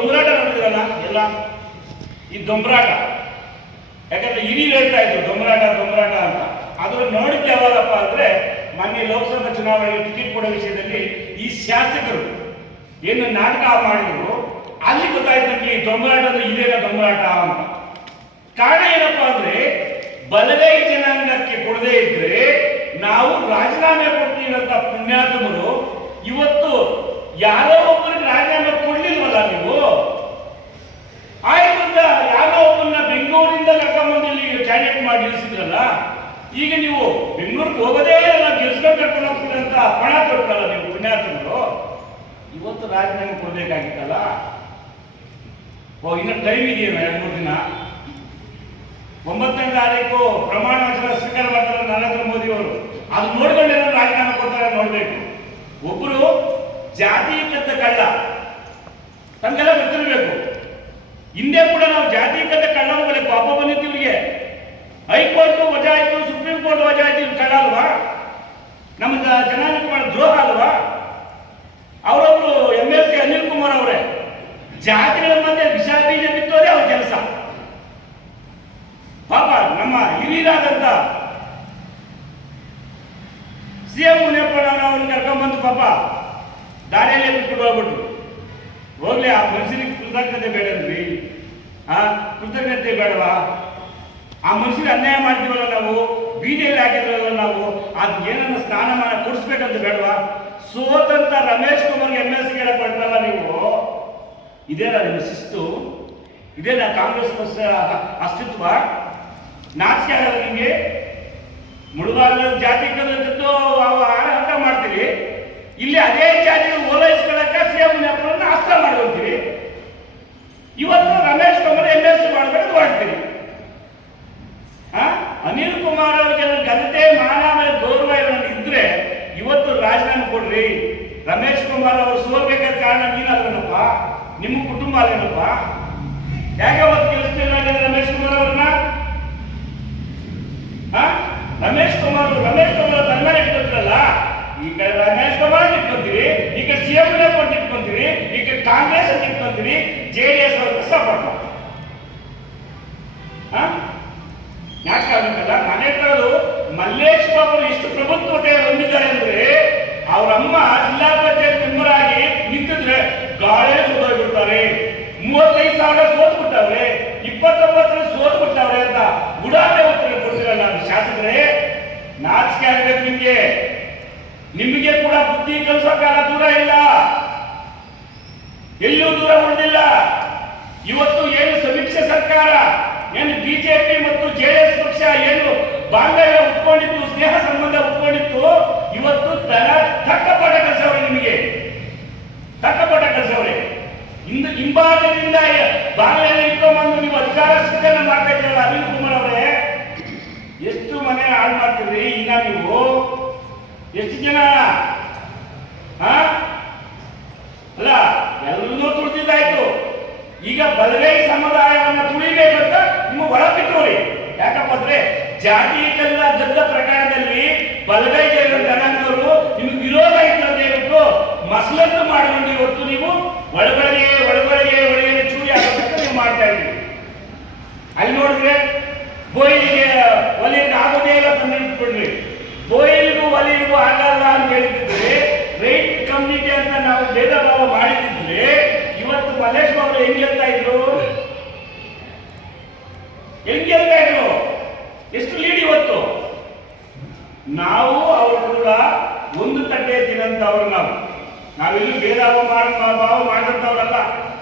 ದೊಂಬರಾಟ ನೋಡಿದ್ರಲ್ಲ ಎಲ್ಲ. ಈ ದೊಂಬರಾಟ. ಯಾಕಂದ್ರೆ ಇಡೀ ಹೇಳ್ತಾ ಇದ್ರು, ದೊಂಬರಾಟ ದೊಂಬರಾಟ ಅಂತ. ಅದನ್ನ ನೋಡಿದ್ದು ಯಾವಾಗಪ್ಪ ಅಂದ್ರೆ ಮೊನ್ನೆ ಲೋಕಸಭಾ ಚುನಾವಣೆಗೆ ಟಿಕೆಟ್ ಕೊಡೋ ವಿಷಯದಲ್ಲಿ ಈ ಶಾಸಕರು ಏನು ನಾಟಕ ಮಾಡಿದ್ರು, ಅಲ್ಲಿ ಗೊತ್ತಾಯ್ತು ಈ ಅಂದ್ರೆ ಇದೇನ ದೊಂಬರಾಟ ಅಂತ. ಕಾರಣ ಏನಪ್ಪ ಅಂದ್ರೆ, ಬಲಗೈ ಜನಾಂಗಕ್ಕೆ ಕೊಡದೇ ಇದ್ರೆ ನಾವು ರಾಜೀನಾಮೆ ಕೊಡ್ತೀವಿ ಅಂತ ಪುಣ್ಯಾತ್ಮರು ಇವತ್ತು ಯಾರೋ ಒಬ್ಬರಿಗೆ ರಾಜೀನಾಮೆ ಕೊಡ್ಲಿಲ್ವಲ್ಲ ನೀವು ಆಯ್ತು ಅಂತ ಯಾರೋ ಒಬ್ಬನ್ನ ಬೆಂಗಳೂರಿಂದ ಕರ್ಕೊಂಡ್ಬಂದು ಇಲ್ಲಿ ಕ್ಯಾಂಡಿಡೇಟ್ ಮಾಡಿ ನಿಲ್ಲಿಸಿದ್ರಲ್ಲ ಈಗ ನೀವು ಬೆಂಗಳೂರಿಗೆ ಹೋಗೋದೇ ಇಲ್ಲ ಗೆಲ್ಸ್ಕೊಂಡು ಕರ್ಕೊಂಡು ಹೋಗ್ತೀರಿ ಅಂತ ಪಣ ಕೊಟ್ಟಲ್ಲ ನೀವು ಪುಣ್ಯಾರ್ಥಿಗಳು ಇವತ್ತು ರಾಜೀನಾಮೆ ಕೊಡ್ಬೇಕಾಗಿತ್ತಲ್ಲ? ಓ, ಇನ್ನೂ ಟೈಮ್ ಇದೆಯಲ್ಲ ಎರಡು ಮೂರು ದಿನ. ಒಂಬತ್ತನೇ ತಾರೀಕು ಪ್ರಮಾಣ ವಚನ ಸ್ವೀಕಾರ ಮಾಡ್ತಾರೆ ನರೇಂದ್ರ ಮೋದಿ ಅವರು. ಅದು ನೋಡ್ಕೊಂಡು ಏನಾದ್ರು ರಾಜೀನಾಮೆ ಕೊಡ್ತಾರೆ ನೋಡ್ಬೇಕು. ಒಬ್ರು ಜಾತೀಯತೆ ಕಳ್ಳ ತಮಗೆಲ್ಲ ಗೊತ್ತಿರಬೇಕು. ಹಿಂದೆ ಕೂಡ ನಾವು ಜಾತೀಯತೆ ಕಳ್ಳನ ಮೇಲೆ ನಮ್ಮ ಸಿಎಂ ಸಿ ಎಂ ಕರ್ಕೊಂಡ್ ಕರ್ಕೊಂಡ್ಬಂದು ಪಾಪ ದಾರಿಯಲ್ಲೇ ಬಿಟ್ಬಿಟ್ಟು ಹೋಗ್ಬಿಟ್ರು. ಹೋಗ್ಲಿ, ಆ ಮನುಷ್ಯನಿಗೆ ಕೃತಜ್ಞತೆ ಬೇಡನ್ರಿ ಆ, ಕೃತಜ್ಞತೆ ಬೇಡವಾ? ಆ ಮನುಷ್ಯನಿಗೆ ಅನ್ಯಾಯ ಮಾಡ್ತೀವಲ್ಲ ನಾವು? ಬೀದಿಯಲ್ಲಿ ಹಾಕಿದ್ರಲ್ಲ ನಾವು? ಅದ್ ಏನನ್ನ ಸ್ನಾನಮಾನ ಕೊಡಿಸ್ಬೇಕಂತ ಬೇಡವಾ? ಸೋತಂತ Ramesh Kumar M S C ಕೊಟ್ರಲ್ಲ ನೀವು? ಇದೇನಾ ನಿಮ್ಮ ಶಿಸ್ತು? ಇದೇನಾ ಕಾಂಗ್ರೆಸ್ ಪಕ್ಷ ಅಸ್ತಿತ್ವ? ನಾಚಿಕೆ ಆಗಲ್ಲ ನಿಮಗೆ? ಮುಳುಗಾಲ ಜಾತಿ ಕದ್ದು ಆರಾಟ ಮಾಡ್ತೀರಿ. ಇಲ್ಲಿ ಅದೇ ಜಾತಿ ಓಲೈಸ್ಕೊಳ್ಳಕ್ಕ ಸೇಮ್ ನೆಪರನ್ನ ಅಸ್ತ್ರ ಮಾಡ್ಕೊಂತೀರಿ. ಇವತ್ತು ರಮೇಶ್ ಕುಮಾರ್ ಎಂ ಎಸ್ ಮಾಡ್ಬೇಕು ಮಾಡ್ತೀರಿ? ಅನಿಲ್ ಕುಮಾರ್ ಅವ್ರಿಗೆ ಘನತೆ ಮಾನ ಗೌರವ ಇದ್ರೆ ಇವತ್ತು ರಾಜೀನಾಮೆ ಕೊಡ್ರಿ. ರಮೇಶ್ ಕುಮಾರ್ ಅವರು ಸೋಲ್ಬೇಕಾದ ಕಾರಣ ನೀನಲ್ಲನಪ್ಪ ನಿಮ್ಮ ಕುಟುಂಬ ಅಲ್ಲೇನಪ್ಪ? ಯಾಕೆ ಅವತ್ತು ಗೆಲ್ಲಿಸ್ತಿಲ್ಲ ರಮೇಶ್ ಕುಮಾರ್ ಅವ್ರನ್ನ ಆ? ರಮೇಶ್ ಕುಮಾರ್ ರಮೇಶ್ ಕುಮಾರ್ ತನ್ಮೇಲೆ ಇಟ್ಕೊತಿರಲ್ಲ ಈ ಕಡೆ ರಮೇಶ್ ಕುಮಾರ್ ಇಟ್ಕೊಂತೀರಿ ಈ ಕಡೆ ಸಿಎಂ ಕೊಟ್ಟು ಇಟ್ಕೊಂತೀರಿ ಈ ಕಡೆ ಕಾಂಗ್ರೆಸ್ ಅಂತ ಇಟ್ಕೊಂತೀರಿ ಜೆ ಡಿ ಎಸ್ ಅವ್ರಿಗೆ ಸಪೋರ್ಟ್ ಯಾಕೆ ಆಗಬೇಕಲ್ಲ ಮನೆ ತರಲು ಮಲ್ಲೇಶ್ ಎಷ್ಟು ಪ್ರಭುತ್ವತೆ ಹೊಂದಿದ್ದಾರೆ ಅಂದ್ರೆ ಅವ್ರ ಅಮ್ಮ ಜಿಲ್ಲಾ ಪಂಚಾಯತ್ ಮೆಂಬರ್ ಆಗಿ ನಿಂತಿದ್ರೆ ಗಾಳಿ ಸೋದೋಗ್ಬಿಡ್ತಾರೆ ಮೂವತ್ತೈದು ಸಾವಿರ ಸೋತ್ ಬಿಟ್ಟವ್ರೆ ಇಪ್ಪತ್ತೊಂಬತ್ತರ ಸೋತ್ ಬಿಟ್ಟವ್ರೆ ಅಂತ ಉಡಾಟೆ ಉತ್ತರ ನಾನು ಶಾಸಕರೇ? ನಾಚಿಕೆ ಆಗ್ಬೇಕು ನಿಮ್ಗೆ. ನಿಮಗೆ ಕೂಡ ಬುದ್ಧಿ ಕಲಿಸೋ ಕಾಲ ದೂರ ಇಲ್ಲ. ಎಲ್ಲೂ ದೂರ ಉಳಿದಿಲ್ಲ. ಇವತ್ತು ಏನು ಸಮೀಕ್ಷೆ ಸರ್ಕಾರ, ಏನು ಬಿಜೆಪಿ ಮತ್ತು ಜೆಡಿಎಸ್ ಪಕ್ಷ, ಏನು ಬಾಂಧವ್ಯ ಸ್ನೇಹ ಸಂಬಂಧ ಉಟ್ಕೊಂಡಿತ್ತು, ಇವತ್ತು ದನ ತಕ್ಕ ಪಾಠ ಕಲಿಸವ್ರೆ ನಿಮಗೆ. ತಕ್ಕ ಪಾಠ ಕಲಿಸವ್ರೆ. ಇಂದು ಹಿಂಭಾಗದಿಂದ ಬಾಂಗ್ಲೆಯಲ್ಲಿ ಇಟ್ಕೊಂಡ್ಬಂದು ನೀವು ಅಧಿಕಾರ ಸಿದ್ಧನ ಮಾಡ್ತಾ ಅನಿಲ್ ಕುಮಾರ್ ಅವರೇ, ಎಷ್ಟು ಮನೆ ಹಾಳು ಮಾಡ್ತೀರಿ ಈಗ ನೀವು ಎಷ್ಟು ಜನ? ಹಾ? ಅಲ್ಲ, ಎಲ್ಲರೂ ತುಳಿದಿದ್ದಾಯ್ತು. ಈಗ ಬಲಗೈ ಸಮುದಾಯವನ್ನ ಅಂದ್ರೆ ಕಲ್ಲ ದೊಡ್ಡ ಪ್ರಕರಣದಲ್ಲಿ ಬಲಗೈ ಜನ ಜನಾಂಗದವರು ನಿಮ್ಗೆ ವಿರೋಧ ಇರ್ತದೆ ಹೇಳ್ಬಿಟ್ಟು ಮಸಲನ್ನು ಮಾಡಿಕೊಂಡು ಇವತ್ತು ನೀವು ಒಳಗಡೆಗೆ ಒಳಗಡೆಗೆ ಒಳಗಡೆ ಚೂರಿ ಆಗಬೇಕು ನೀವು ಮಾಡ್ತಾ ಇದ್ದೀವಿ ಅಲ್ಲಿ ನೋಡಿದ್ರೆ ಬೋಯಿಗೆ ಒಲಿಗೆ ಆಗೋದೇ ಇಲ್ಲ ತಂದು ಇಟ್ಬಿಡ್ರಿ ಬೋಯಿಲ್ಗೂ ಒಲಿಗೂ ಆಗಲ್ಲ ಅಂತ ಹೇಳಿದ್ರೆ ರೈಟ್ ಕಮ್ಯುನಿಟಿ ಅಂತ ನಾವು ಭೇದ ಭಾವ ಮಾಡಿದ್ರೆ ಇವತ್ತು ಮಲ್ಲೇಶ್ ಅವರು ಹೆಂಗ್ ಗೆಲ್ತಾ ಇದ್ರು ಹೆಂಗ್ ಗೆಲ್ತಾ ಇದ್ರು ಎಷ್ಟು ಲೀಡ್ ಇವತ್ತು ನಾವು ಅವರು ಕೂಡ ಒಂದು ತಟ್ಟೆ ತಿನ್ನಂತವ್ರು ನಾವು. ನಾವೆಲ್ಲೂ ಭೇದ ಭಾವ ಮಾಡ ಭಾವ ಮಾಡಿದಂತವ್ರಲ್ಲ.